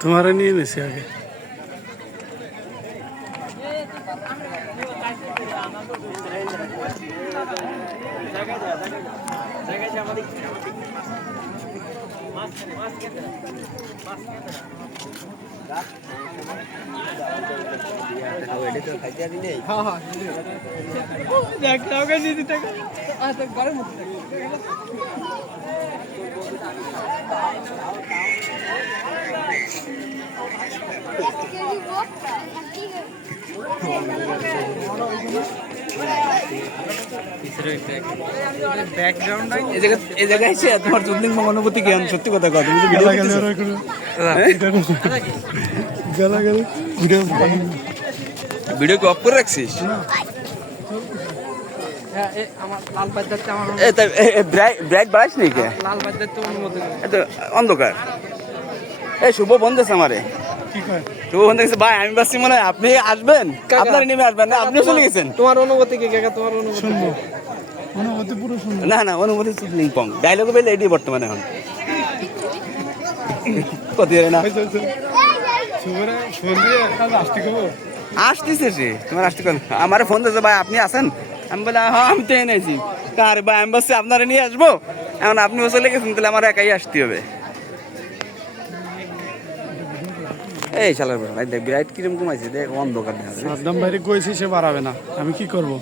तुम्हारा नहीं है वैसे आगे এই জায়গায় এসে তোমার চুদলিং অনুভূতি জ্ঞান সত্যি কথা কথা তুমি ভিডিও ভিডিও কি অফ করে রাখছিস? ব্রাইট বাড়াইস নি কে? অন্ধকার এই শুভ বন্ধ আছে আমারে। শুভ বন্ধ আছে ভাই, আমি ভাবছি মনে হয় আপনি আসবেন, আপনারা নেমে আসবেন না, আপনিও চলে গেছেন। তোমার অনুভূতি কি কাকা? তোমার অনুভূতি না না অনুভূতি চুদলিং পং ডায়লগ বলে এটি বর্তমানে এখন কত না আসতেছে সে তোমার আসতে আমার ফোন দিয়েছে ভাই আপনি আছেন? আমি বলে হ্যাঁ আমি তো এনেছি। কার ভাই আমি বলছি আপনারা নিয়ে আসবো, এখন আপনিও চলে গেছেন, তাহলে আমার একাই আসতে হবে। এই শালার ভাই দেখ বিরাট কিরম কমাইছে, দেখ অন্ধকার দেখা যায়। সাদ্দাম ভাইরে কইছি সে বাড়াবে না, আমি কি করবো?